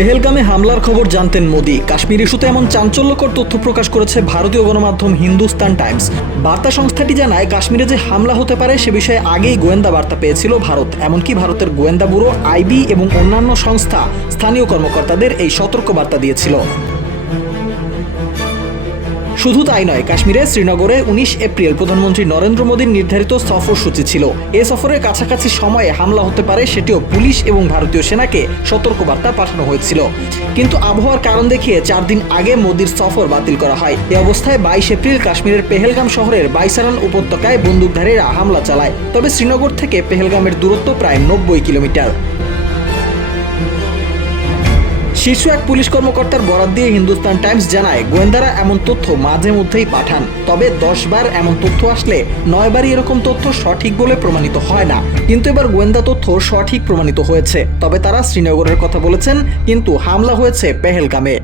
পেহেলগামে হামলার খবর জানতেন মোদি। কাশ্মীর ইস্যুতে এমন চাঞ্চল্যকর তথ্য প্রকাশ করেছে ভারতীয় গণমাধ্যম হিন্দুস্তান টাইমস। বার্তা সংস্থাটি জানায়, কাশ্মীরে যে হামলা হতে পারে সে বিষয়ে আগেই গোয়েন্দা বার্তা পেয়েছিল ভারত। এমনকি ভারতের গোয়েন্দা ব্যুরো, আইবি এবং অন্যান্য সংস্থা স্থানীয় কর্মকর্তাদের এই সতর্ক বার্তা দিয়েছিল। শুধু তাই নয় কাশ্মীরে শ্রীনগরে উনিশ এপ্রিল প্রধানমন্ত্রী নরেন্দ্র মোদীর নির্ধারিত সফরসূচি ছিল। এ সফরের কাছাকাছি সময়ে হামলা হতে পারে সেটিও পুলিশ এবং ভারতীয় সেনাকে সতর্কবার্তা পাঠানো হয়েছিল। কিন্তু আবহাওয়ার কারণ দেখিয়ে চার দিন আগে মোদীর সফর বাতিল করা হয়। এ অবস্থায় বাইশ এপ্রিল কাশ্মীরের পেহেলগাম শহরের বাইসারান উপত্যকায় বন্দুকধারীরা হামলা চালায়। তবে শ্রীনগর থেকে পেহেলগামের দূরত্ব প্রায় নব্বই কিলোমিটার। শীর্ষ এক পুলিশ কর্মকর্তার বরাত দিয়ে হিন্দুস্তান টাইমস জানায়, গোয়েন্দারা এমন তথ্য মাঝে মধ্যেই পাঠান। তবে দশ বার এমন তথ্য আসলে নয়বারই এরকম তথ্য সঠিক বলে প্রমাণিত হয় না। কিন্তু এবার গোয়েন্দা তথ্য সঠিক প্রমাণিত হয়েছে। তবে তারা শ্রীনগরের কথা বলেছেন, কিন্তু হামলা হয়েছে পেহেলগামে।